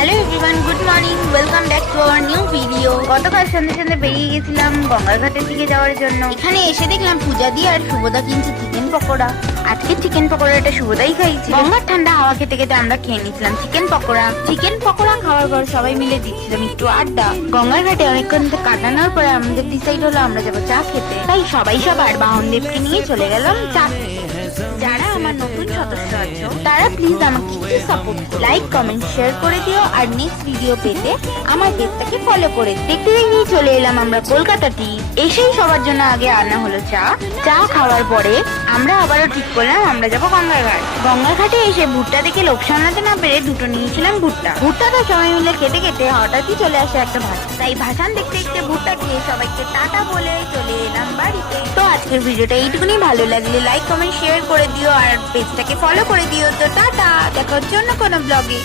Hello everyone, good morning, welcome back to our new video. গতকাল সন্ধ্যে সন্ধ্যে বেরিয়ে গেছিলাম গঙ্গার ঘাটের দিকে যাওয়ার জন্য। এখানে এসে দেখলাম পূজা দিয়ে আর শুভদা কিনছে চিকেন পকোড়া। আজকে চিকেন পকোড়াটা শুভদাই খাইছে। গঙ্গার ঠান্ডা হাওয়া খেতে খেতে আমরা খেয়ে নিয়েছিলাম চিকেন পকোড়া। চিকেন পকোড়া খাওয়ার পর সবাই মিলে দিচ্ছিলাম একটু আড্ডা। গঙ্গার ঘাটে অনেকক্ষণ কাটানোর পরে আমাদের ডিসাইড হলো আমরা যাবো চা খেতে। তাই সবাই সবার বাহনদেবকে নিয়ে চলে গেলাম চা খেতে। যারা আমার নতুন সদস্য আছো তারা প্লিজ আমাকে একটু সাপোর্ট, লাইক, কমেন্ট, শেয়ার করে দিও। আর নেক্সট ভিডিও পেতে আমার পেজটাকে ফলো করে দেখতে দেখতেই চলে এলাম আমরা কলকাতা টি। এসেই সবার জন্য আগে আনা হলো চা। চা খাওয়ার পরে আমরা আবারও ঠিক করলাম আমরা যাবো গঙ্গার ঘাট। গঙ্গার ঘাটে এসে ভুট্টা দেখে লোক সামলাতে না পেরে দুটো নিয়েছিলাম ভুট্টা। ভুট্টাটা সবাই মিলে খেতে খেতে হঠাৎই চলে আসে একটা ভাষণ। তাই ভাষণ দেখতে দেখতে ভুট্টা খেয়ে সবাইকে টাটা বলে চলে এলাম বাড়িতে। তো আজকের ভিডিওটা এইটুকুনি, ভালো লাগলে লাইক, কমেন্ট, শেয়ার করে দিও আর পেজটাকে ফলো করে দিও। তো টাটা, দেখা হচ্ছে অন্য কোনো ব্লগে।